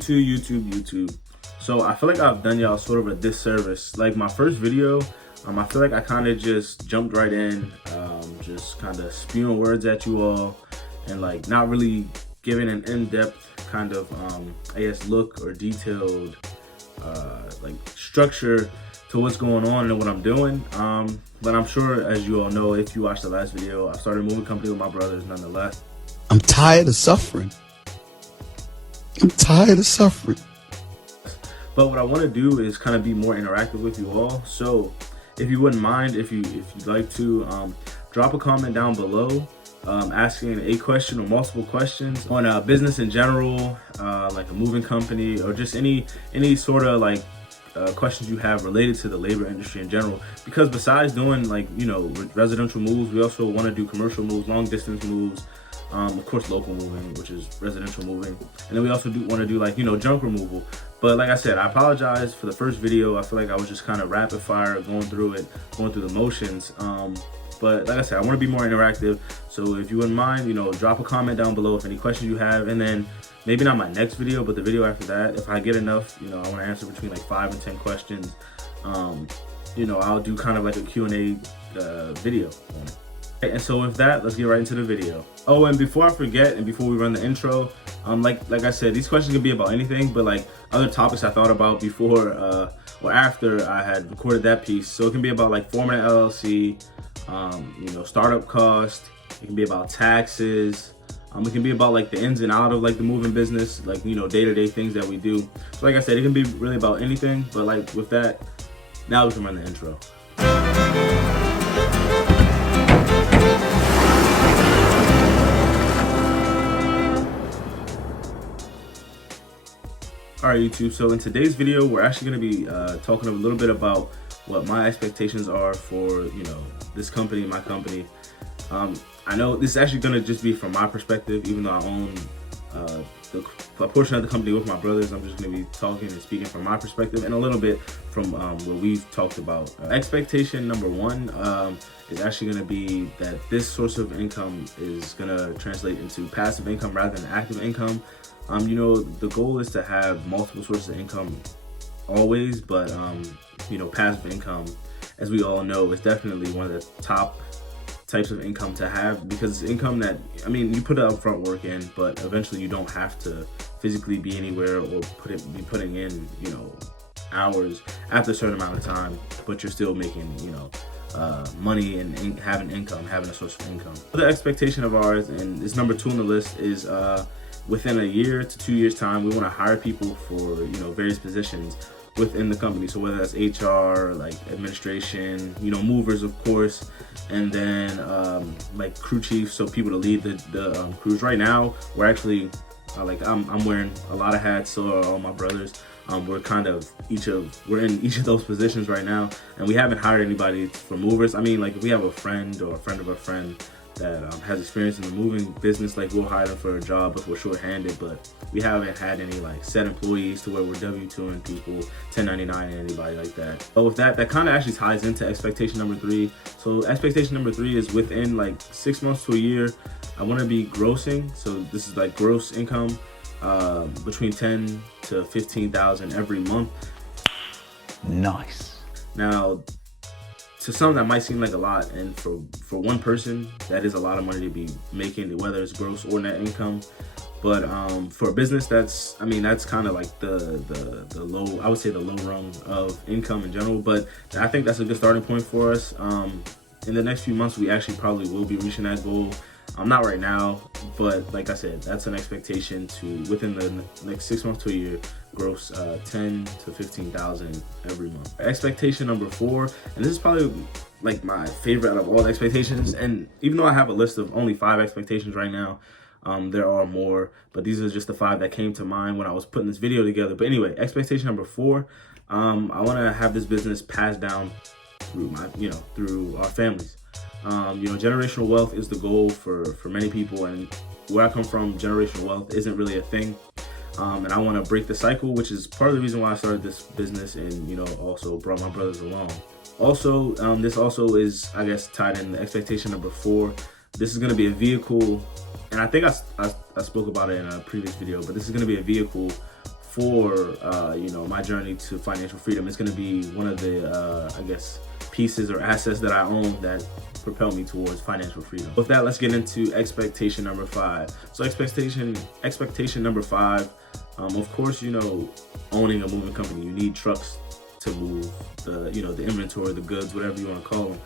YouTube. So I feel like I've done y'all sort of a disservice. Like my first video, I feel like I kind of just jumped right in, just kind of spewing words at you all, and like not really giving an in-depth kind of, I guess, look or detailed, like structure to what's going on and what I'm doing. But I'm sure, as you all know, if you watched the last video, I started a moving company with my brothers nonetheless. I'm tired of suffering. I'm tired of suffering. But what I want to do is kind of be more interactive with you all. So if you wouldn't mind, if you'd like to, drop a comment down below, asking a question or multiple questions on business in general, like a moving company, or just any sort of like questions you have related to the labor industry in general. Because besides doing like, you know, residential moves, we also want to do commercial moves, long distance moves, of course local moving, which is residential moving, and then we also want to do like, you know, junk removal. But like I said, I apologize for the first video. I feel like I was just kind of rapid fire going through the motions. But like I said, I want to be more interactive. So if you wouldn't mind, you know, drop a comment down below if any questions you have, and then maybe not my next video, but the video after that, if I get enough, you know, I want to answer between like 5 and 10 questions. You know, I'll do kind of like a Q&A video on it. And so with that, let's get right into the video. Oh, and before I forget, and before we run the intro, like I said, these questions can be about anything, but like other topics I thought about before or after I had recorded that piece. So it can be about like forming an LLC, you know, startup cost. It can be about taxes. It can be about like the ins and out of like the moving business, like, you know, day-to-day things that we do. So like I said, it can be really about anything. But like with that, now we can run the intro. Alright YouTube, so in today's video, we're actually going to be talking a little bit about what my expectations are for, you know, this company, my company. I know this is actually going to just be from my perspective, even though I own a portion of the company with my brothers. I'm just going to be talking and speaking from my perspective and a little bit from what we've talked about. Expectation number one is actually going to be that this source of income is going to translate into passive income rather than active income. You know, the goal is to have multiple sources of income always, but you know, passive income, as we all know, is definitely one of the top types of income to have, because it's income that, I mean, you put the upfront work in, but eventually you don't have to physically be anywhere or be putting in, you know, hours after a certain amount of time, but you're still making, you know, money and having income, having a source of income. The expectation of ours, and it's number 2 on the list, is within a year to 2 years time, we want to hire people for, you know, various positions within the company. So whether that's HR, like administration, you know, movers of course, and then like crew chiefs, so people to lead the crews. Right now, we're actually like I'm wearing a lot of hats, so are all my brothers. We're kind of we're in each of those positions right now, and we haven't hired anybody for movers. I mean, like if we have a friend or a friend of a friend that has experience in the moving business, like we'll hire them for a job if we're short-handed, but we haven't had any like set employees to where we're W-2ing people, 1099 anybody like that. But with that kind of actually ties into expectation number 3. So expectation number 3 is within like 6 months to a year, I want to be grossing. So this is like gross income between 10 to 15,000 every month. Nice. Now, to some that might seem like a lot, and for one person that is a lot of money to be making, whether it's gross or net income. But for a business, that's kind of like the low, I would say the low rung of income in general. But I think that's a good starting point for us. In the next few months, we actually probably will be reaching that goal. Not right now, but like I said, that's an expectation to within the next 6 months to a year, gross 10 to 15,000 every month. Expectation number 4, and this is probably like my favorite out of all the expectations. And even though I have a list of only 5 expectations right now, there are more, but these are just the 5 that came to mind when I was putting this video together. But anyway, expectation number 4, I want to have this business passed down through through our families. You know, generational wealth is the goal for many people, and where I come from, generational wealth isn't really a thing. And I want to break the cycle, which is part of the reason why I started this business, and, you know, also brought my brothers along. Also, this also is, I guess, tied in the expectation number 4. This is going to be a vehicle, and I think I spoke about it in a previous video, but this is going to be a vehicle for my journey to financial freedom. It's going to be one of the I guess pieces or assets that I own that propel me towards financial freedom. With that, let's get into expectation number 5. So expectation number 5, of course, owning a moving company, you need trucks to move the inventory, the goods, whatever you want to call them.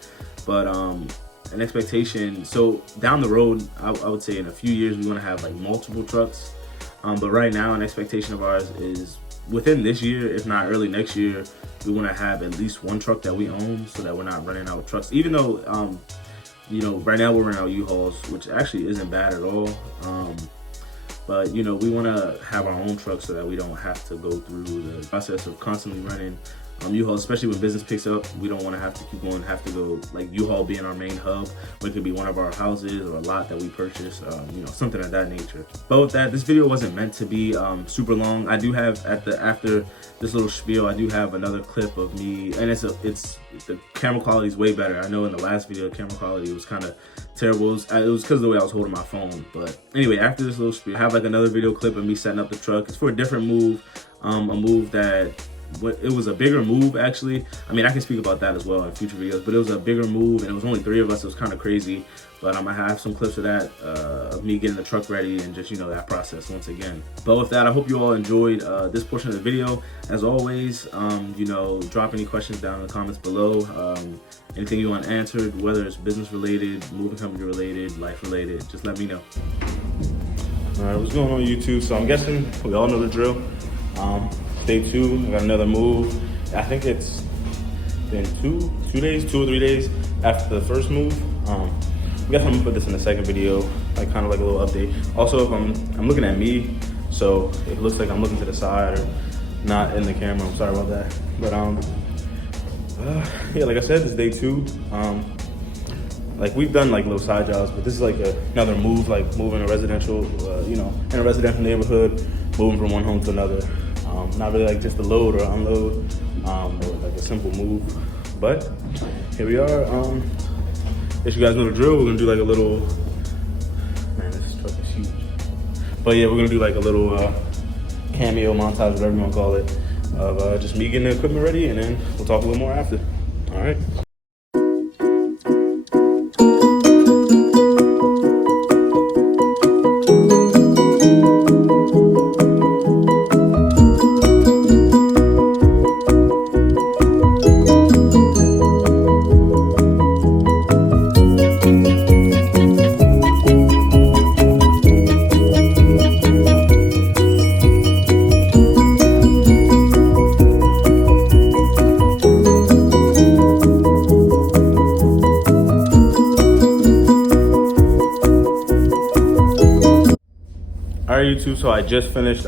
But an expectation, so down the road, I would say in a few years we want to have like multiple trucks. But right now, an expectation of ours is within this year, if not early next year, we want to have at least one truck that we own, so that we're not running out of trucks. Even though, right now we're running out U-Hauls, which actually isn't bad at all. But we want to have our own truck so that we don't have to go through the process of constantly running U-Haul, especially when business picks up. We don't want to have to keep going, have to go like U-Haul being our main hub, or it could be one of our houses or a lot that we purchase, something of that nature. But with that, this video wasn't meant to be super long. I do have after this little spiel, I do have another clip of me, and it's the camera quality is way better. I know in the last video, the camera quality was kind of terrible. It was because of the way I was holding my phone. But anyway, after this little spiel, I have like another video clip of me setting up the truck. It's for a different move, a move that. It was a bigger move, actually. I mean, I can speak about that as well in future videos, but it was a bigger move, and it was only 3 of us. It was kind of crazy, but I'm gonna have some clips of that, of me getting the truck ready and just, that process once again. But with that, I hope you all enjoyed this portion of the video. As always, drop any questions down in the comments below. Anything you want answered, whether it's business related, moving company related, life related, just let me know. All right, what's going on YouTube? So I'm guessing we all know the drill. Stay tuned. I got another move. I think it's been 2 or 3 days after the first move. I guess I'm gonna put this in the second video, like kind of like a little update. Also, if I'm looking at me, so it looks like I'm looking to the side or not in the camera. I'm sorry about that. But yeah, like I said, this is day 2. Like we've done like little side jobs, but this is like another move, like moving a residential, in a residential neighborhood, moving from one home to another. Not really like just a load or unload, or like a simple move. But here we are. If you guys know the drill, we're gonna do like a little, man, this truck is huge. But yeah, we're gonna do like a little cameo montage, whatever you wanna call it, of just me getting the equipment ready, and then we'll talk a little more after. All right. YouTube, so I just finished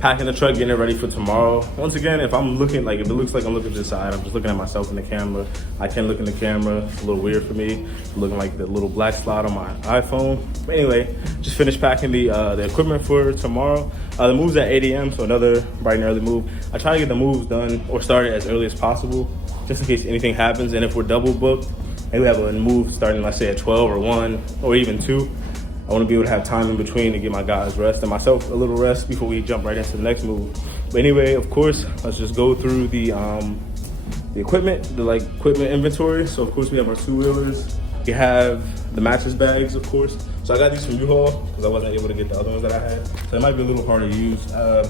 packing the truck, getting it ready for tomorrow. Once again, if I'm looking, like if it looks like I'm looking to the side, I'm just looking at myself in the camera. I can look in the camera. It's a little weird for me. I'm looking like the little black slot on my iPhone. But anyway, just finished packing the equipment for tomorrow. The move's at 8 a.m., so another bright and early move. I try to get the moves done or started as early as possible, just in case anything happens. And if we're double booked, maybe we have a move starting, let's say at 12 or 1 or even 2. I want to be able to have time in between to get my guys rest and myself a little rest before we jump right into the next move. But anyway, of course, let's just go through the equipment, equipment inventory. So of course we have our 2-wheelers. We have the mattress bags, of course. So I got these from U-Haul because I wasn't able to get the other ones that I had. So it might be a little hard to use. I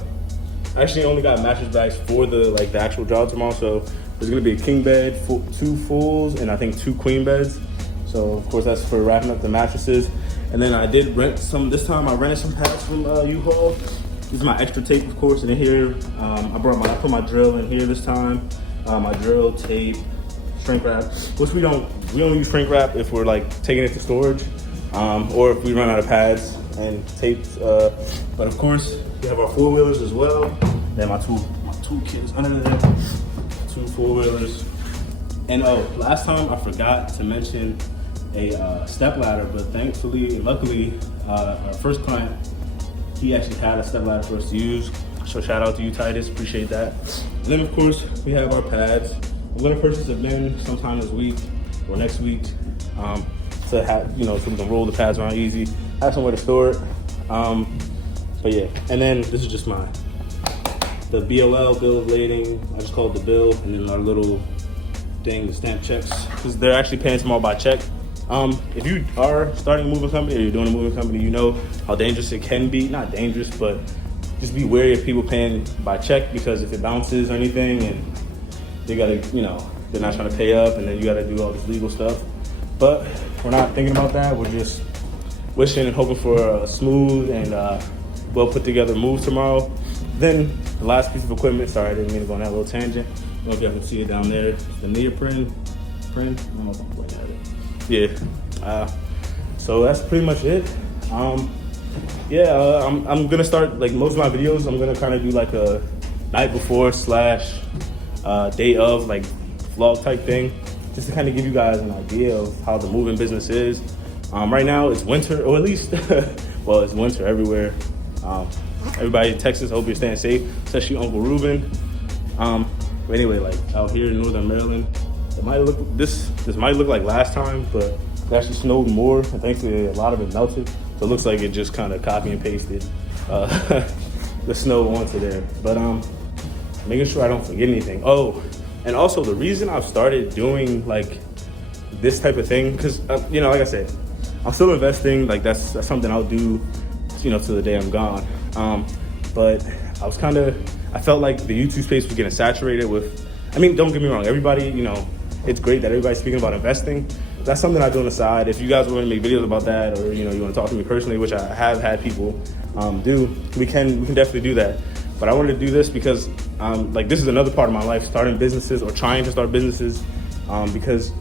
actually only got mattress bags for the actual job tomorrow. So there's gonna be a king bed, 2 fulls, and I think 2 queen beds. So of course that's for wrapping up the mattresses. And then I did rent some, this time I rented some pads from U-Haul. This is my extra tape, of course, and in here, I put my drill in here this time. My drill, tape, shrink wrap, which we don't use shrink wrap if we're like taking it to storage, or if we run out of pads and tapes. But of course, we have our 4-wheelers as well. Then my two kids under there, 2 4-wheelers. And last time I forgot to mention a step ladder, but thankfully, luckily, our first client, he actually had a step ladder for us to use. So shout out to you, Titus, appreciate that. And then of course, we have our pads. I'm gonna purchase a bin sometime this week or next week, to have, so we can roll the pads around easy, have somewhere to store it. But yeah, and then this is just my the BOL, bill of lading. I just call it the bill, and then our little thing, the stamp checks, because they're actually paying tomorrow by check. If you are starting a moving company or you're doing a moving company, you know how dangerous it can be. Not dangerous, but just be wary of people paying by check, because if it bounces or anything and they gotta, they're not trying to pay up, and then you gotta do all this legal stuff. But we're not thinking about that. We're just wishing and hoping for a smooth and well put together move tomorrow. Then the last piece of equipment, sorry, I didn't mean to go on that little tangent. I don't know if you can see it down there. It's the neoprene. I don't know if I'm pointing at it. Yeah. So that's pretty much it. I'm gonna start, like most of my videos, I'm gonna kind of do like a night before / day of, like vlog type thing, just to kind of give you guys an idea of how the moving business is. Right now it's winter, or at least, well, it's winter everywhere. Everybody in Texas, I hope you're staying safe, especially Uncle Ruben. But anyway, like out here in Northern Maryland, it might look, this might look like last time, but it actually snowed more, and thankfully a lot of it melted. So it looks like it just kind of copy and pasted the snow onto there. But making sure I don't forget anything. Oh, and also the reason I've started doing like this type of thing, because like I said, I'm still investing. Like that's something I'll do, till the day I'm gone. But I felt like the YouTube space was getting saturated with, don't get me wrong, everybody, it's great that everybody's speaking about investing. That's something I do on the side. If you guys want to make videos about that, or you want to talk to me personally, which I have had people do, we can definitely do that. But I wanted to do this because this is another part of my life, starting businesses or trying to start businesses, because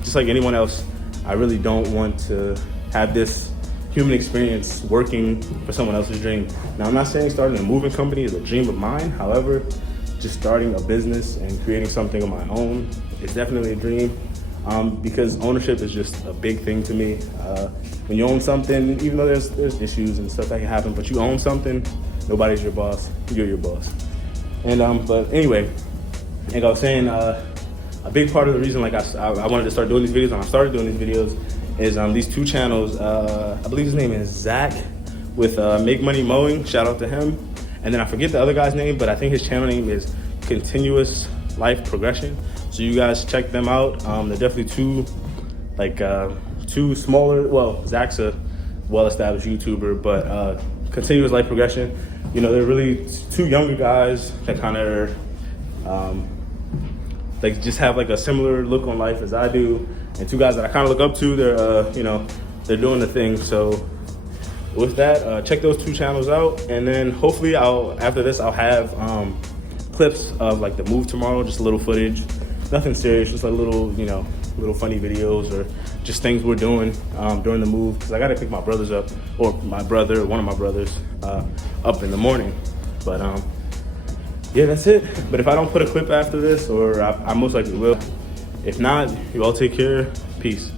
just like anyone else, I really don't want to have this human experience working for someone else's dream. Now, I'm not saying starting a moving company is a dream of mine. However, just starting a business and creating something of my own is definitely a dream, because ownership is just a big thing to me. When you own something, even though there's issues and stuff that can happen, but you own something, nobody's your boss, you're your boss. And but anyway, like I was saying, a big part of the reason like I wanted to start doing these videos, and I started doing these videos, is these two channels. I believe his name is Zach with Make Money Mowing, shout out to him. And then I forget the other guy's name, but I think his channel name is Continuous Life Progression. So you guys check them out. They're definitely two smaller, well, Zach's a well-established YouTuber, but Continuous Life Progression, they're really two younger guys that kind of just have like a similar look on life as I do, and two guys that I kind of look up to. They're doing the thing. So with that, check those two channels out, and then hopefully after this I'll have clips of like the move tomorrow, just a little footage, nothing serious, just like little little funny videos or just things we're doing during the move, because I got to pick my brothers up, or one of my brothers up in the morning. But yeah, that's it. But if I don't put a clip after this, or I most likely will, if not, you all take care. Peace.